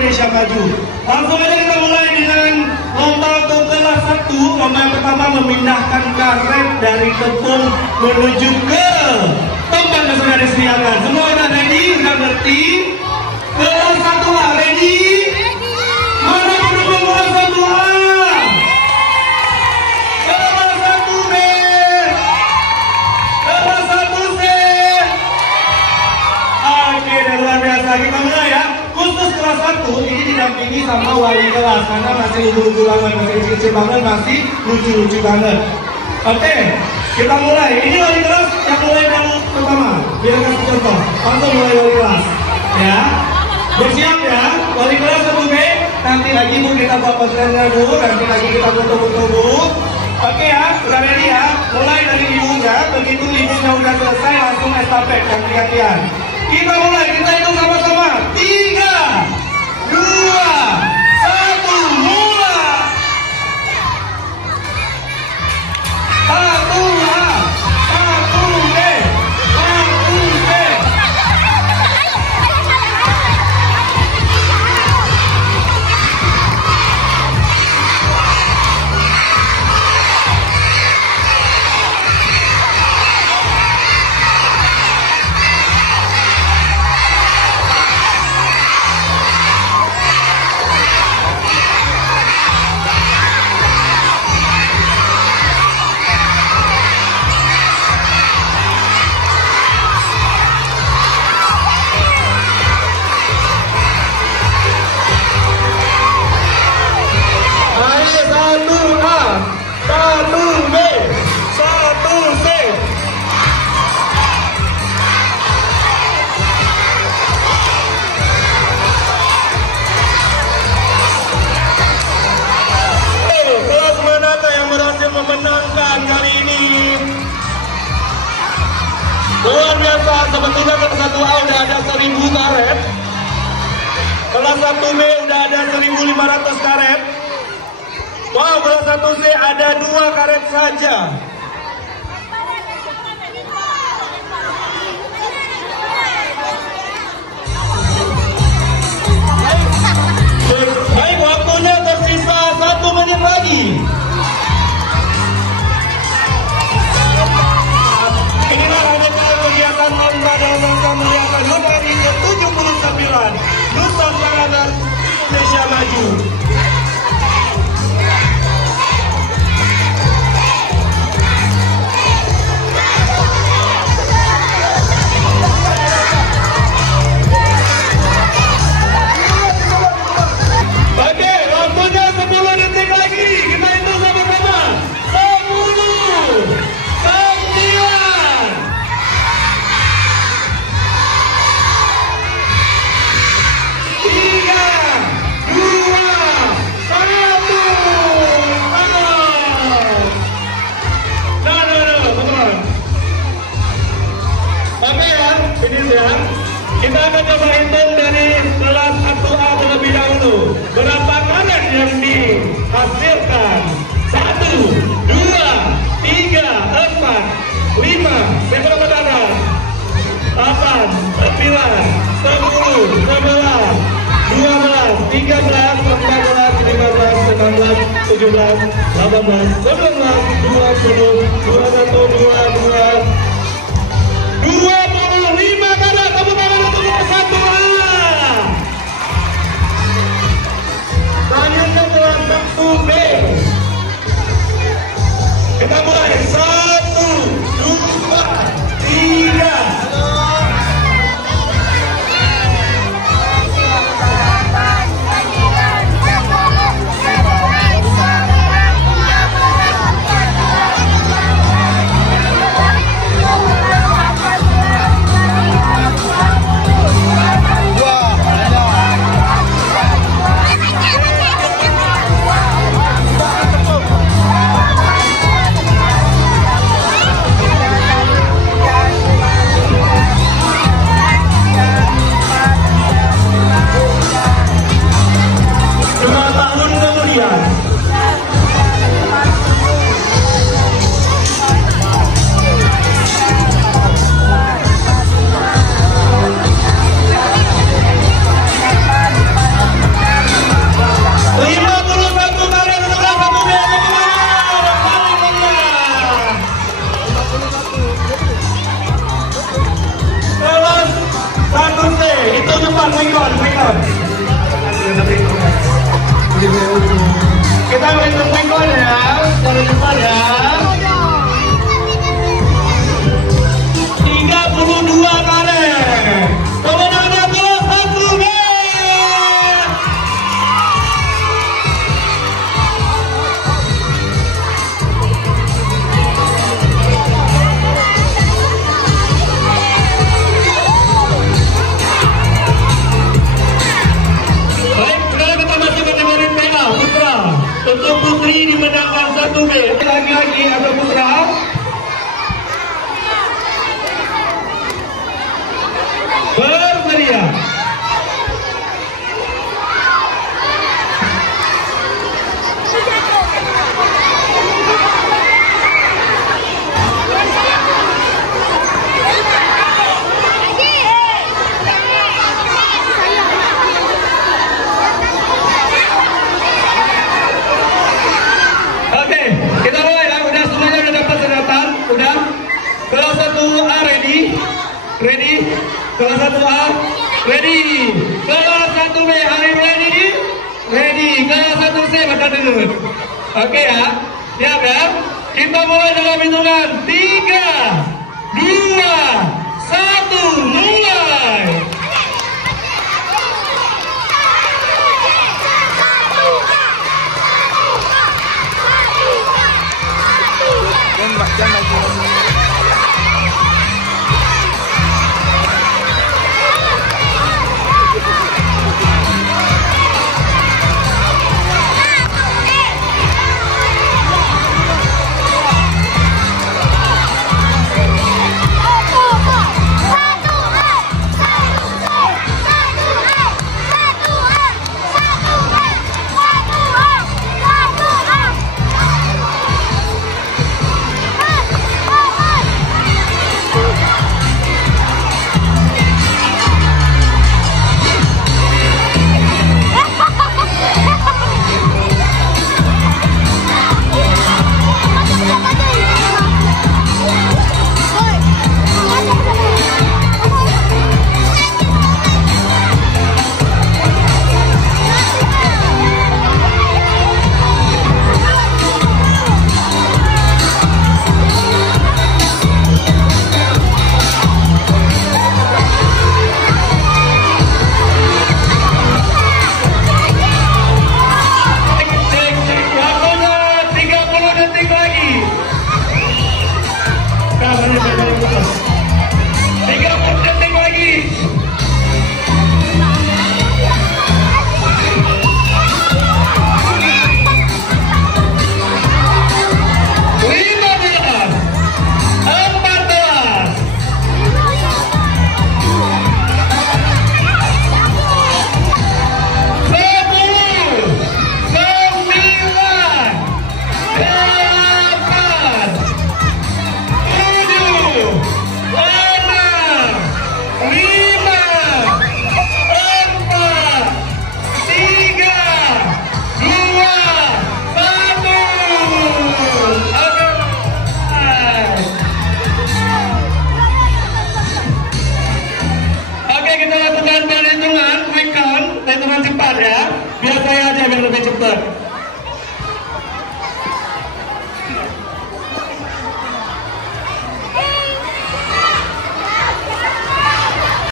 Indonesia Maju. Langsung aja kita mulai dengan lomba untuk kelas 1. Lomba yang pertama memindahkan karet dari tepung menuju ke tempat yang sudah disediakan. Semua udah ready? Udah ngerti? Kelas 1A ready? Mana pendukung kelas 1A? Kelas 1B? Kelas 1C? Oke, dan luar biasa. Kita mulai ya. Khusus kelas 1 ini didampingi sama wali kelas karena masih lucu-lucu banget, masih kecil banget, masih lucu-lucu banget. Oke, kita mulai. Ini wali kelas yang mulai yang pertama. Biar kasih contoh. Langsung mulai wali kelas. Ya, bersiap ya. Wali kelas 1B. Nanti lagi Bu kita buat posternya dulu. Nanti lagi kita foto-foto dulu. Oke ya, udah ready ya. Mulai dari ibunya. Begitu ibunya udah selesai langsung estafet ganti-gantian. Kita mulai, kita hitung sama-sama. 3, 2, 1, mulai. 1A, 1B, 1C. Memenangkan kali ini. Luar biasa, sebetulnya kelas 1A udah ada 1000 karet. Kelas 1B udah ada 1500 karet. Wow, kelas 1C ada 2 karet saja. Baik, waktunya tersisa 1 menit lagi. Inilah rangkaian kegiatan lomba dalam rangka merayakan HUT RI ke-79 Nusantara Indonesia Maju. Oke, waktunya 10 detik lagi. Kita hitung sama-sama. 10, 9, 3, 2, 1. Teman-teman. Oke ya, finish ya. Kita akan coba hitung dari kelas 1A terlebih dahulu. Berapa karet yang dihasilkan? 1, 2, 3, 4, 5, berapa karet? 8, 9, 10, 11, 12, 13, 14, 15, 16, 17, 18, 19, 20, 21, 22, 25 karet. Tepuk tangan untuk kelas 1A. Selanjutnya kelas 1B. Kita mulai. 1, 2, 3. hitung quick count ya, jangan cepat ya. 32 karet. Kemenangnya kelas 1B. Baik, sekarang kita masuk kategori PA putra. Untuk putri dimenangkan 1B. Lagi-lagi ada putra. Bersedia. Oke, kita mulai ya. Udah semuanya udah dapat sedotan? Udah? Kelas 1A ready? Ready? Kelas 1A ready. Kelas 1B hari ready? Ready. Kelas 1C baca dulu. Oke ya. Siap ya? Kita mulai dalam hitungan 3, 2, 1, mulai. Hitungan cepat ya, biar saya aja yang lebih cepat.